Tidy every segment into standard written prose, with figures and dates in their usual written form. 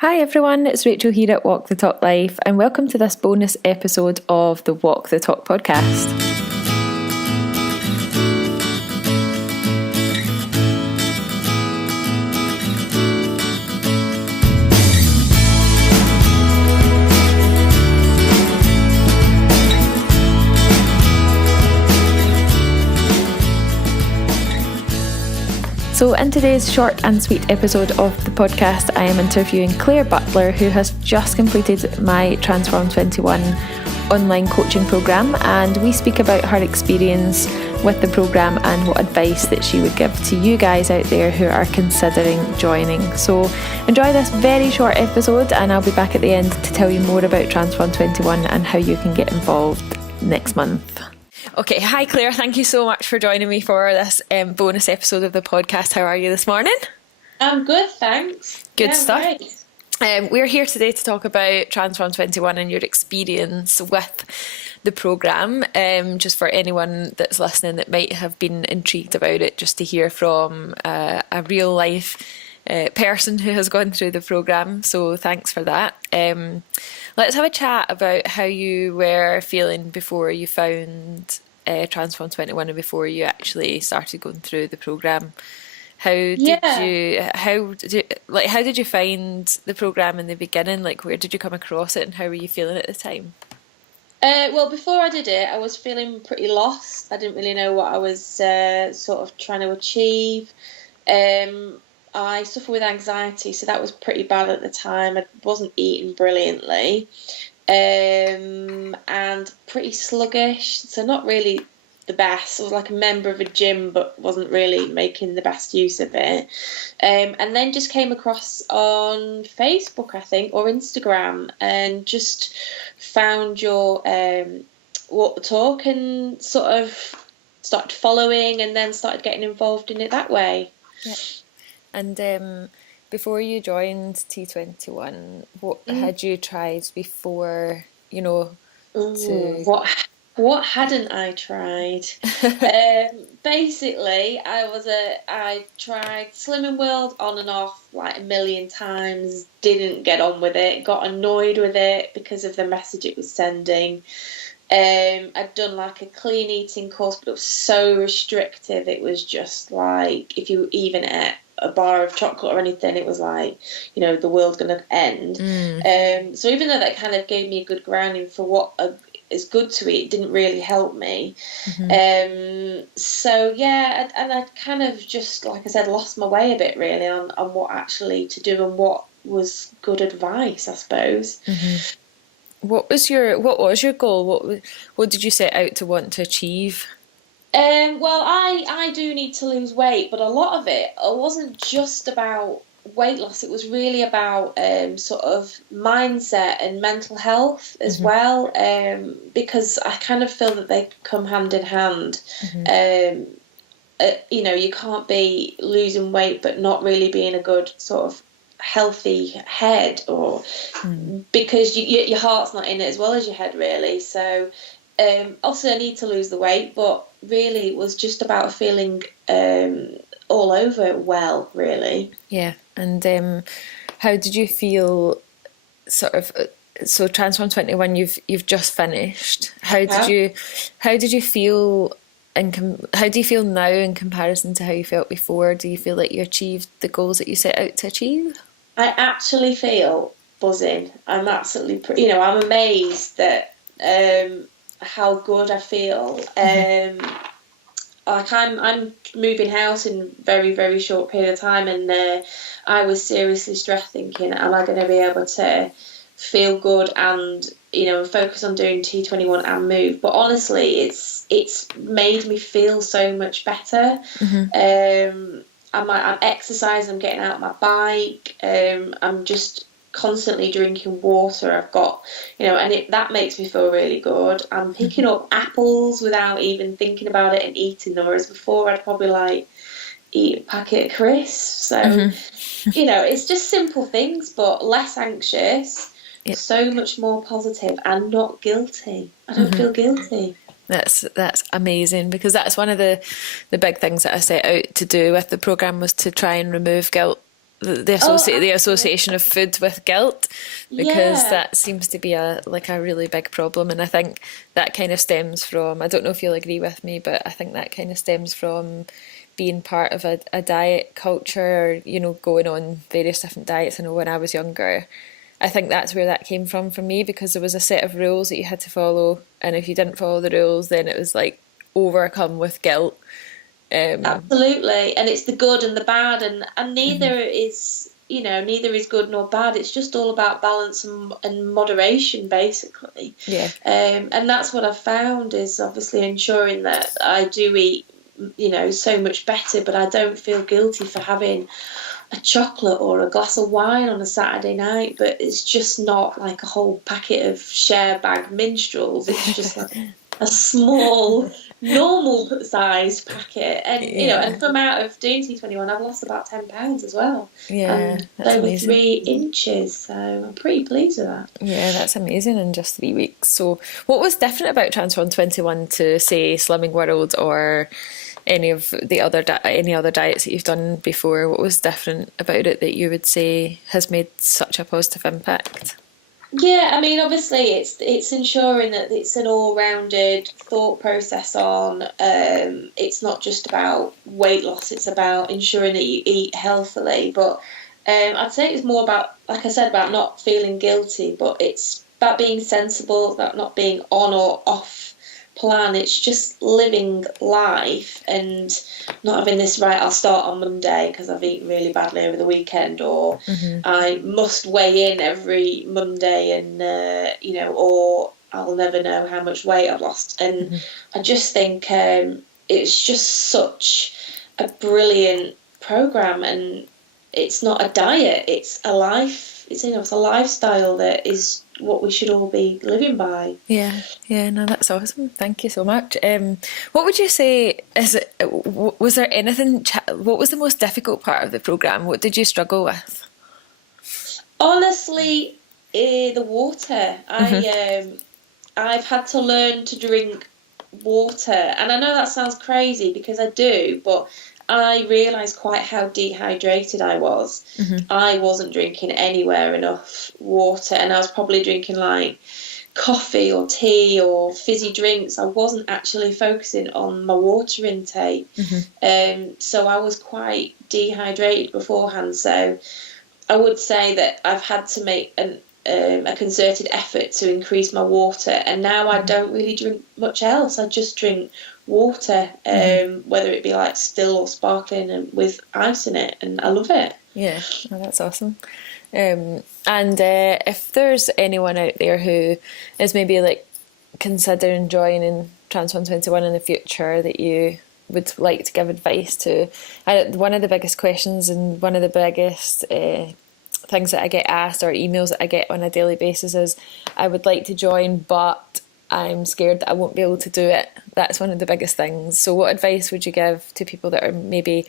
Hi everyone, it's Rachel here at Walk the Talk Life, and welcome to this bonus episode of the Walk the Talk podcast. So in today's short and sweet episode of the podcast, I am interviewing Claire Butler, who has just completed my Transform21 online coaching programme, and we speak about her experience with the programme and what advice that she would give to you guys out there who are considering joining. So enjoy this very short episode, and I'll be back at the end to tell you more about Transform21 and how you can get involved next month. Okay, hi Claire, thank you so much for joining me for this bonus episode of the podcast. How are you this morning? I'm good, thanks. Good stuff. We're here today to talk about Transform21 and your experience with the programme, just for anyone that's listening that might have been intrigued about it, just to hear from a real life person who has gone through the programme. So thanks for that. Let's have a chat about how you were feeling before you found Transform21 and before you actually started going through the programme. How did you find the programme in the beginning? Like, where did you come across it and how were you feeling at the time? Well, before I did it, I was feeling pretty lost. I didn't really know what I was sort of trying to achieve. I suffer with anxiety, so that was pretty bad at the time. I wasn't eating brilliantly, and pretty sluggish, so not really the best. I was like a member of a gym, but wasn't really making the best use of it. And then just came across on Facebook, I think, or Instagram, and just found your Walk the Talk and sort of started following, and then started getting involved in it that way. Yeah. And before you joined T21, what had you tried before, What hadn't I tried? Basically, I tried Slimming World on and off like a million times, didn't get on with it, got annoyed with it because of the message it was sending. I'd done like a clean eating course, but it was so restrictive. It was just like, if you even ate a bar of chocolate or anything, it was like, the world's going to end. So even though that kind of gave me a good grounding for what is good to eat, it didn't really help me. So yeah, and I kind of just, like I said, lost my way a bit really on what actually to do and what was good advice, I suppose. What was your goal? What did you set out to want to achieve? Well, I do need to lose weight, but a lot of it wasn't just about weight loss. It was really about sort of mindset and mental health as well, because I kind of feel that they come hand in hand. You can't be losing weight but not really being a good sort of healthy head, or because your heart's not in it as well as your head, really. So also I need to lose the weight, but really it was just about feeling all over it well, really. Yeah. And how did you feel sort of, so Transform21 you've just finished. How did you feel, and how do you feel now in comparison to how you felt before? Do you feel like you achieved the goals that you set out to achieve? I actually feel buzzing. I'm absolutely, I'm amazed that how good I feel. Like I'm moving house in a very, very short period of time, and I was seriously stressed, thinking, am I going to be able to feel good and focus on doing T21 and move? But honestly, it's made me feel so much better. I'm exercising, I'm getting out my bike, I'm just constantly drinking water. I've got, that makes me feel really good. I'm picking up apples without even thinking about it and eating them, whereas before I'd probably eat a packet of crisps. So, it's just simple things, but less anxious, so much more positive and not guilty. I don't feel guilty. That's amazing, because that's one of the big things that I set out to do with the programme, was to try and remove guilt the association of food with guilt, because Yeah. that seems to be a really big problem. And I think that kind of stems from, I don't know if you'll agree with me, but I think that kind of stems from being part of a diet culture, going on various different diets. I know when I was younger, I think that's where that came from for me, because there was a set of rules that you had to follow, and if you didn't follow the rules, then it was like overcome with guilt. Absolutely, and it's the good and the bad, and neither is good nor bad. It's just all about balance and moderation, basically. Yeah. And that's what I've found, is obviously ensuring that I do eat, so much better, but I don't feel guilty for having a chocolate or a glass of wine on a Saturday night. But it's just not like a whole packet of share bag minstrels. It's just like a small, normal sized packet. And and from out of doing T21, I've lost about 10 pounds as well. Yeah, that's over amazing. 3 inches, so I'm pretty pleased with that. Yeah, that's amazing in just 3 weeks. So what was different about Transform21 to, say, Slimming World or any of the other any other diets that you've done before? What was different about it that you would say has made such a positive impact? Yeah, I mean, obviously it's ensuring that it's an all-rounded thought process on, it's not just about weight loss, it's about ensuring that you eat healthily. But I'd say it's more about, like I said, about not feeling guilty, but it's about being sensible, about not being on or off plan. It's just living life and not having this, right, I'll start on Monday because I've eaten really badly over the weekend, or I must weigh in every Monday, and or I'll never know how much weight I've lost. And I just think it's just such a brilliant program, and it's not a diet, it's a life, it's a lifestyle that is what we should all be living by. Yeah, no, that's awesome. Thank you so much. What would you say was there anything? What was the most difficult part of the program? What did you struggle with? Honestly, the water. I've had to learn to drink water, and I know that sounds crazy because I do, but I realised quite how dehydrated I was. I wasn't drinking anywhere enough water, and I was probably drinking like coffee or tea or fizzy drinks. I wasn't actually focusing on my water intake. So I was quite dehydrated beforehand. So I would say that I've had to make a concerted effort to increase my water, and now I don't really drink much else. I just drink water, whether it be like still or sparkling and with ice in it, and I love it. Yeah, oh, that's awesome. And if there's anyone out there who is maybe like considering joining Transform21 in the future that you would like to give advice to, one of the biggest questions and one of the biggest things that I get asked, or emails that I get on a daily basis, is I would like to join, but I'm scared that I won't be able to do it. That's one of the biggest things. So what advice would you give to people that are maybe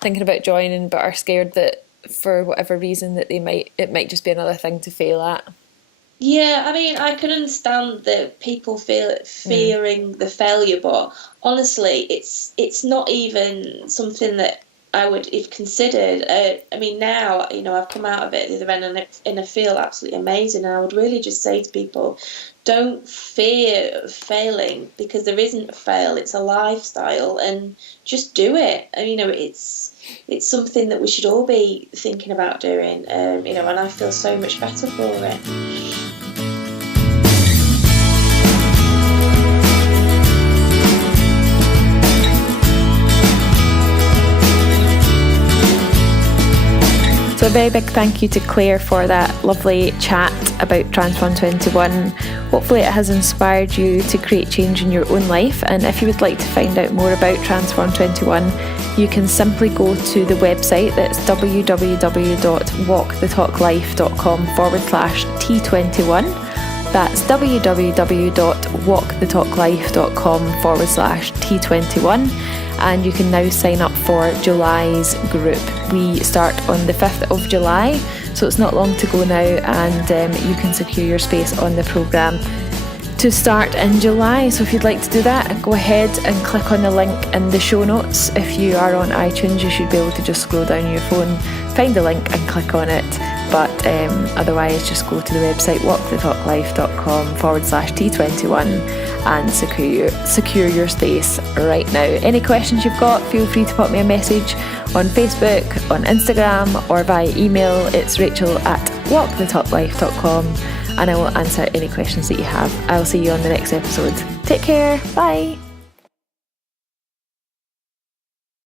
thinking about joining but are scared that for whatever reason that it might just be another thing to fail at? Yeah, I mean, I can understand that people fearing the failure, but honestly, it's not even something that I would have considered. I mean, now, I've come out of it the other end and I feel absolutely amazing. And I would really just say to people, don't fear failing, because there isn't a fail. It's a lifestyle, and just do it. And, it's something that we should all be thinking about doing. And I feel so much better for it. So a very big thank you to Claire for that lovely chat about Transform21. Hopefully it has inspired you to create change in your own life, and if you would like to find out more about Transform21, you can simply go to the website. That's www.walkthetalklife.com/T21. That's www.walkthetalklife.com/T21. And you can now sign up for July's group. We start on the 5th of July, so it's not long to go now, and you can secure your space on the programme to start in July. So if you'd like to do that, go ahead and click on the link in the show notes. If you are on iTunes, you should be able to just scroll down your phone find the link and click on it. But otherwise, just go to the website walkthetalklife.com/T21 and secure your space right now. Any questions you've got, feel free to pop me a message on Facebook, on Instagram, or via email. It's rachel@walkthetalklife.com, and I will answer any questions that you have. I'll see you on the next episode. Take care. Bye.